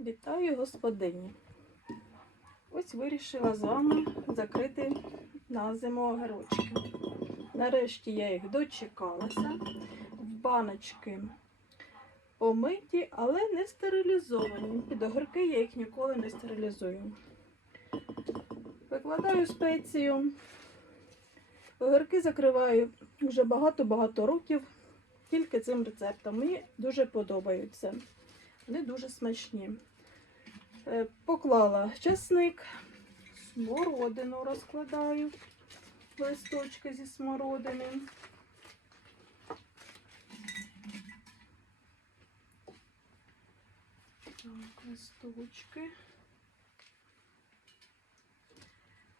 Вітаю господині. Ось вирішила з вами закрити на зиму огірочки. Нарешті я їх дочекалася. В баночки помиті, але не стерилізовані. Під огірки я їх ніколи не стерилізую. Викладаю спецію. Огірки закриваю вже багато-багато років тільки цим рецептом. Мені дуже подобаються. Вони дуже смачні. Е, Поклала часник, смородину розкладаю, листочки зі смородини. Так, листочки.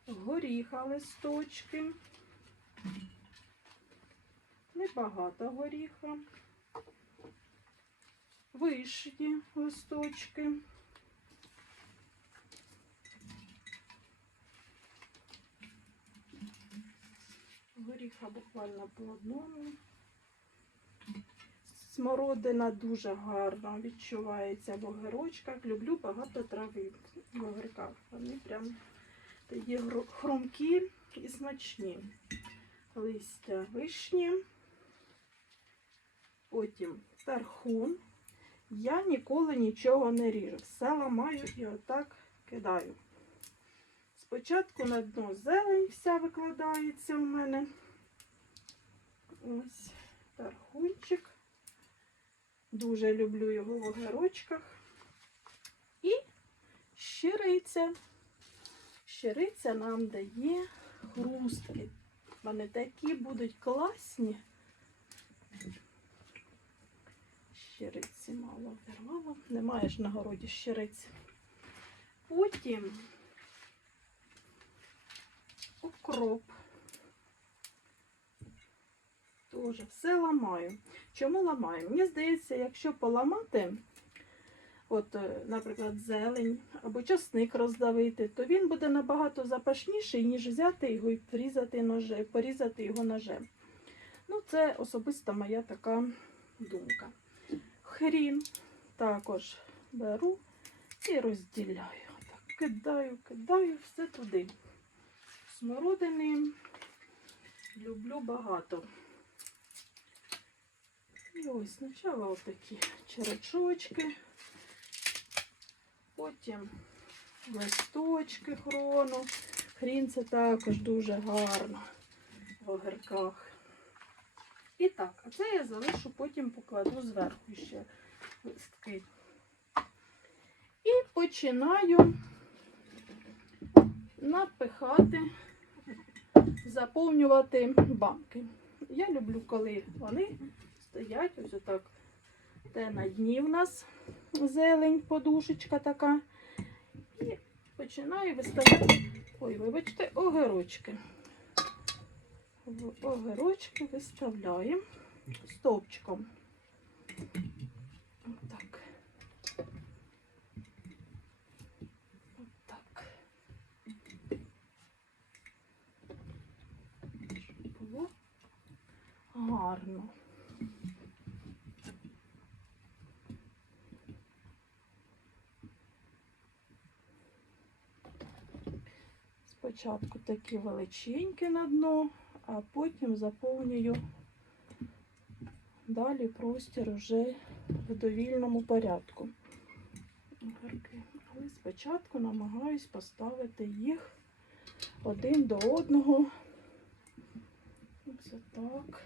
Горіха листочки. Небагато горіха. Вишні листочки. Горіха буквально по одному. Смородина дуже гарно відчувається в огірочках. Люблю багато трави в огірках. Вони прям такі хрумкі і смачні. Листя вишні. Потім тархун. Я ніколи нічого не ріжу. Все ламаю і отак кидаю. Спочатку на дно зелень вся викладається у мене. Ось тархунчик. Дуже люблю його в огірочках. І щириця. Щириця нам дає хрустки. Вони такі будуть класні. Щириці мало вирвала. Немає ж на городі щириці. Потім укроп. Тоже все ламаю. Чому ламаю? Мені здається, якщо поламати, от, е, наприклад, зелень або часник роздавити, то він буде набагато запашніший, ніж взяти його і порізати ножем, порізати його ножем. Ну, це особиста моя така думка. Хрін також беру і розділяю. Так, кидаю, кидаю все туди. Смородини люблю багато. І ось спочатку отакі черечочки, потім листочки хрону. Хрін це також дуже гарно в огірках. І так, а це я залишу, потім покладу зверху ще листки. І починаю напихати, заповнювати банки. Я люблю, коли вони стоять ось отак. Де на дні в нас зелень, подушечка така. І починаю виставляти, ой, вибачте, огірочки. В огірочки виставляємо стовпчиком. Отак. Отак. Щоб було гарно. Спочатку такі величенькі на дно, а потім заповнюю далі простір вже в довільному порядку. Але спочатку намагаюсь поставити їх один до одного. Ось так.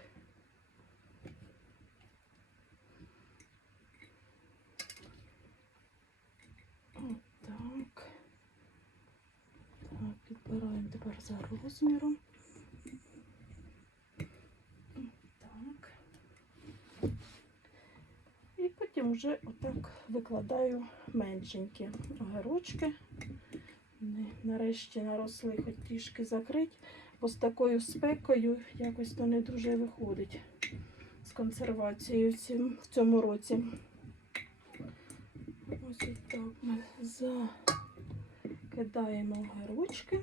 Отак. Так, підбираємо тепер за розміром. Так. І потім вже отак викладаю меншенькі огірочки. Вони нарешті наросли хоч трішки закрить, бо з такою спекою якось то не дуже виходить з консервацією в цьому році. Ось так ми закидаємо огірочки.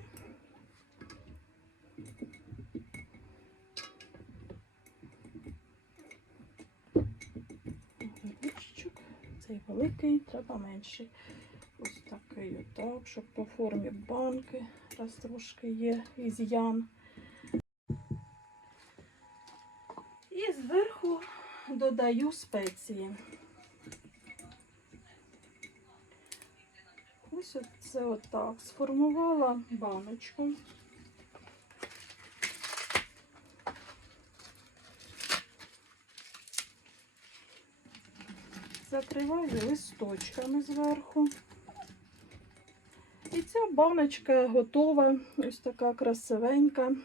Цей великий, треба менший. Ось такий отак, щоб по формі банки, раз трошки є із'ян. І зверху додаю спеції. Ось це отак. Сформувала баночку. Закриваю листочками зверху. І ця баночка готова, ось така красивенька,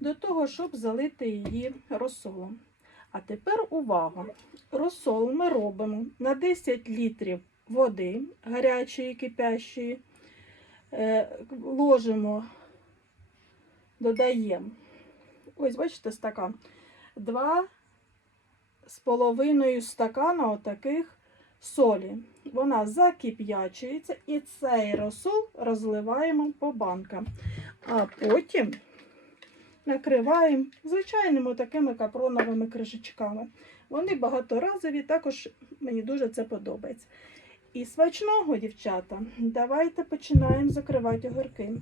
до того, щоб залити її розсолом. А тепер увага! Розсол ми робимо на 10 літрів води гарячої, кипящої. Е, ложимо, додаємо. Ось, бачите, стакан. Два з половиною стакана отаких солі. Вона закип'ячується і цей розсол розливаємо по банкам. А потім накриваємо звичайними такими капроновими кришечками. Вони багаторазові, також мені дуже це подобається. І смачного, дівчата, давайте починаємо закривати огірки.